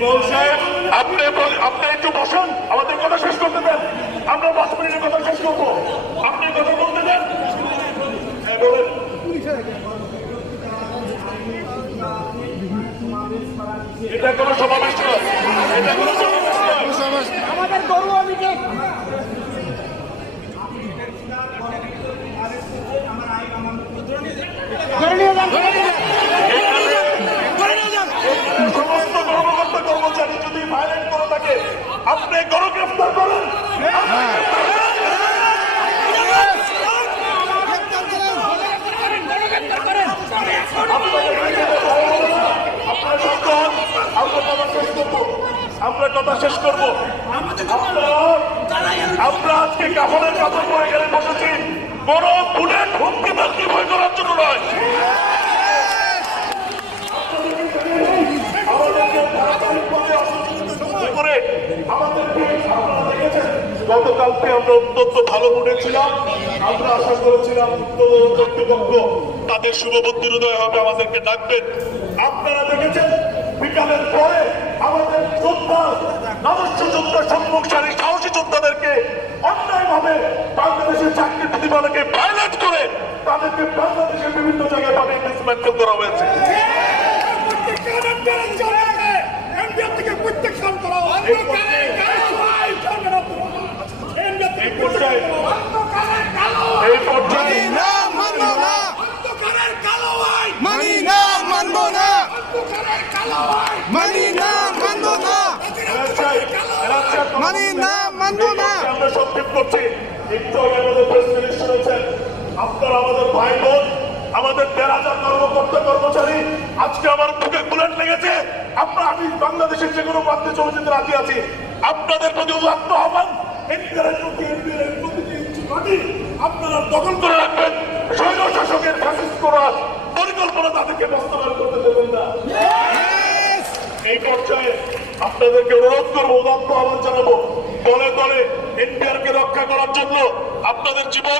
বিমল সাহেব, আপনি একটু বসুন, আমাদের কথা শেষ করতে দেন। আমরা 5 মিনিটের কথা শেষ করবো, আপনি কথা বলতে দেন। হ্যাঁ বলেন। এটা কোনো সমাবেশ নয়, এটা কোনো সমাবেশ নয়। আমাদের গরু আমি সমস্ত কর্মকর্তা কর্মচারী যদি ভায়োলেট করে থাকে, আপনি গণ গ্রেফতার করেন। আমরা কথা শেষ করবো। আমরা আজকে কাফনের কাপড় পরে গেলে বসেছি বড় বুলেট হুমকি বাকি ভয় করার জন্য নয়। গতকালকে আমরা অত্যন্ত ভালো মুডে ছিলাম। আমরা আশা করেছিলাম কর্তৃপক্ষ তাদের শুভবুদ্ধির উদয় হবে, আমাদেরকে ডাকবেন। আপনারা দেখেছেন বিকালের পরে আমাদের যোদ্ধা, নবস্য যোদ্ধা, সম্মুখসারী সাহসী যোদ্ধাদেরকে অন্যায়ভাবে বাংলাদেশের চাকরি প্রতিপালকে ভায়োলেট করে তাদেরকে বাংলাদেশের বিভিন্ন জায়গায় পাঠিয়ে ডিসমেন্টেল করা হয়েছে। এই পর্যায়ে আমরা সংক্ষেপ করছি। একটু আগে আমাদের প্রেস রিলিজ শুনেছেন, আপনারা আমাদের ভাই বোন, আমাদের 13,000 কর্মকর্তা কর্মচারী। আজকে আমার বুকে বুলেট লেগেছে। আমি বাংলাদেশের যে কোনো প্রান্তে চলে যেতে রাজি আছি। আপনাদের প্রতি উদাত্ত আহ্বান, আপনারা দখল করে রাখবেন। স্বৈর শাসকের ফ্যাসিস্ট করার পরিকল্পনা তাদেরকে বাস্তবায়ন করতে দেবেন না। এই পর্যায়ে আপনাদেরকে অনুরোধ করবো, উদাত্ত আহ্বান জানাবো, দলে দলে এনপিআর কে রক্ষা করার জন্য আপনাদের জীবন